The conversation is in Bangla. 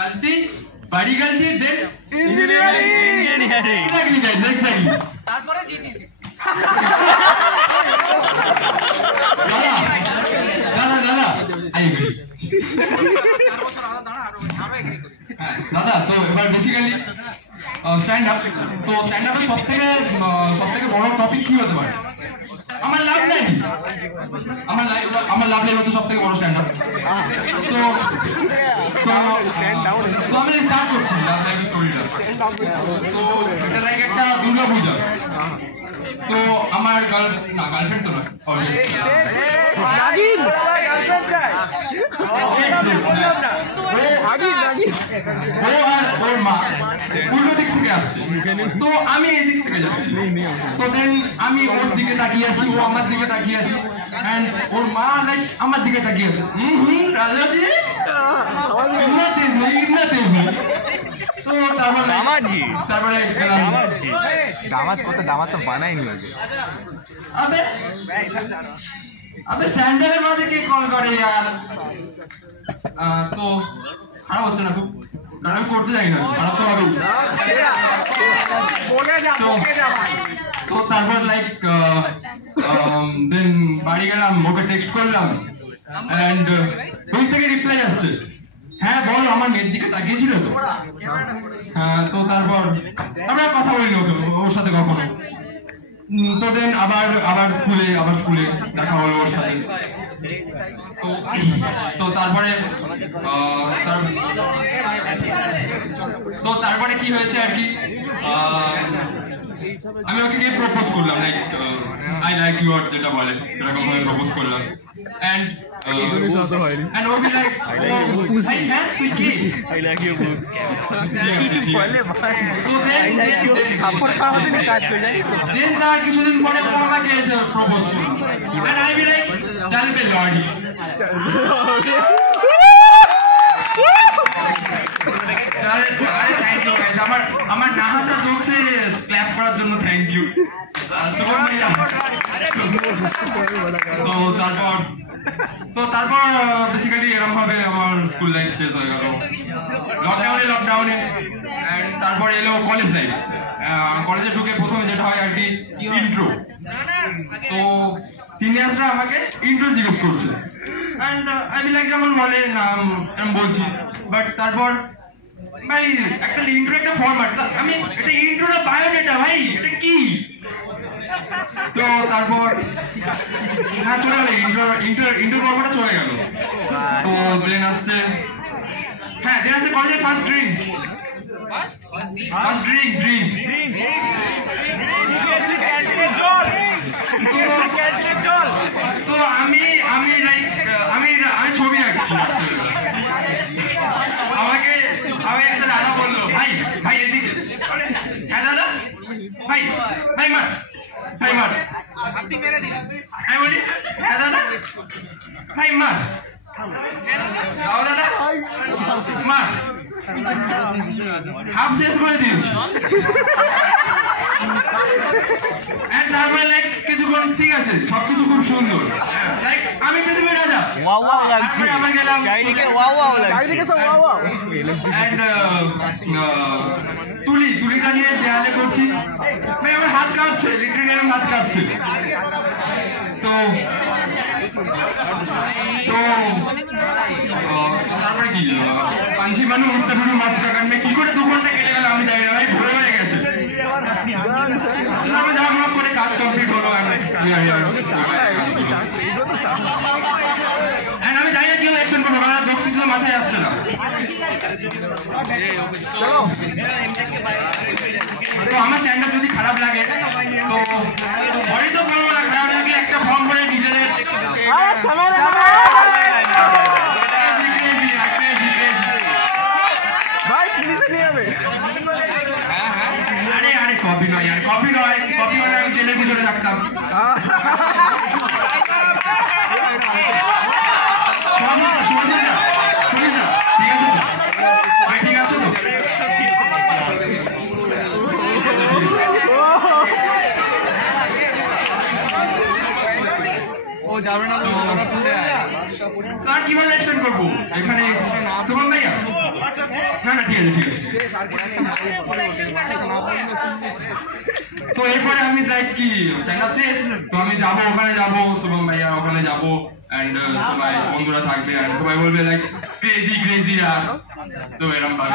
गलती बड़ी गलती देन इंजीनियरिंग exactly তারপরে জিসিসি দাদা আই এগ্রি 4 বছর দাঁড়া আরো এগ্রি করি দাদা তো এবার বেসিক্যালি স্ট্যান্ড আপ তো স্ট্যান্ড আপের সবথেকে বড় টপিক কি হতে পারে আমার লাভ লাইফ হচ্ছে সবথেকে বড় স্ট্যান্ড আপ তো আমি স্টার্ট করছি লাভ লাইফ স্টোরিটা তো এটা লাইক একটা দুর্গা পূজা তো আমার গার্লফ্রেন্ড তো না ওর মা উল্টো দিক থেকে আসছে তো আমি এই দিক থেকে যাচ্ছি তো দেন আমি ওর দিকে তাকিয়ে আছি ও আমার দিকে তাকিয়ে আছি এন্ড ওর মা লাইক আমার দিকে তাকিয়ে আছে রাজাজি ইतना तेज नहीं তো তারপরে दामाद को तो दामाद तो बना ही नहीं लगे अबे स्टैंडर्ड माঝে কে কল করে यार তো খারাপ হচ্ছে না খুব কারণ আমি করতে যাই না খারাপ তো হবে তো তারপর লাইক দেন বাড়ি গেলাম ওকে টেক্সট করলাম এন্ড ওই থেকে রিপ্লাই আসছে হ্যাঁ বল আমার মেয়ের দিকে তাকিয়েছিল তো হ্যাঁ তো তারপর আমরা কথা বলিনি ওর সাথে কখনো তো দেন আবার স্কুলে দেখা হলো ওর সাথে তো তারপরে কি হয়েছে আর কি আমি ওকে গিয়ে প্রপোজ করলাম লাইক আই লাইক ইউ আর যেটা বলে এরকম ভাবে প্রপোজ করলাম and and we'll be like pussy I like your boobs বলে ভাই তো দেন থাপ্পড় খাওয়াতে না কাজ করে জানিস দেন না কিছুদিন পরে ও আমাকে প্রপোজ করলো and I be like চল বে লড়ি আমার নাহাটা জোকসে ক্ল্যাপ করার জন্য থ্যাংক ইউ তো তারপর বেসিক্যালি এরকম ভাবে আমার স্কুল লাইফ শেষ হয়ে গেল লকডাউনে তারপর এলো কলেজ লাইফ কলেজে ঢুকে প্রথমে যেটা হয় আর কি ইন্ট্রো তো সিনিয়রসরা আমাকে ইন্ট্রো জিজ্ঞেস করছে অ্যান্ড আমি লাইক যেমন বলে নাম আমি বলছি বাট তারপর ভাই একটা ইন্ট্রো একটা ফরম্যাট আমি এটা ইন্ট্রো না বায়োডাটা ভাই এটা কি তো তারপর হ্যাঁ চলে গেল ইন্টার পর্বটা চলে গেল তো দেন আসছে কলেজের ফার্স্ট ড্রিঙ্ক তো আমি লাইক আমি ছবি আঁকছি আমাকে একটা দাদা বললো ভাই এদিকে হ্যাঁ দাদা ভাই মার আপনি মেরে দিন আমি বলি হ্যাঁ দাদা ভাই মার দাদা মার হাফ শেষ করে দিয়েছি তারপরে লাইক কিছুক্ষণ ঠিক আছে সবকিছু খুব সুন্দর লাইক আমি পৃথিবীর রাজা আবার গেলাম তুলিটা নিয়ে দেয়ালে করছি ভাই আমার হাত কাঁপছে লিটারেলি আমার হাত কাঁপছে তো তারপরে কি পাঞ্চি মানুষ উঠতে শুরু মাত্রা কারণে কি করে 2 ঘন্টা কেটে গেল আমি জানি না ভাই ভোর হয়ে গেছে তারপরে যা আমার করে কাজ কমপ্লিট হলো আমি জানি না কি অ্যাকশন করবো কারণ দক্ষিণ মাথায় আসছে না তো আমার স্ট্যান্ড আপ যদি খারাপ লাগে তো বডি তো করবো না খারাপ লাগলে একটা ফর্ম করে নিজেদের আরে কপি নয় আমি জেলের পিছনে রাখতাম ঠিক আছে তো ও যাবে না স্যার কিভাবে অ্যাকশন করবো এখানে সুমন ভাইয়া না না ঠিক আছে ঠিক আছে। তো এরপরে আমি লাইক কি চ্যানেল শেষ, তো আমি যাবো ওখানে যাবো, শুভম ভাইয়া ওখানে যাবো এন্ড সবাই বন্ধুরা থাকবে আর সবাই বলবে লাইক ক্রেজি ক্রেজি আর তো এরকম ভাবে।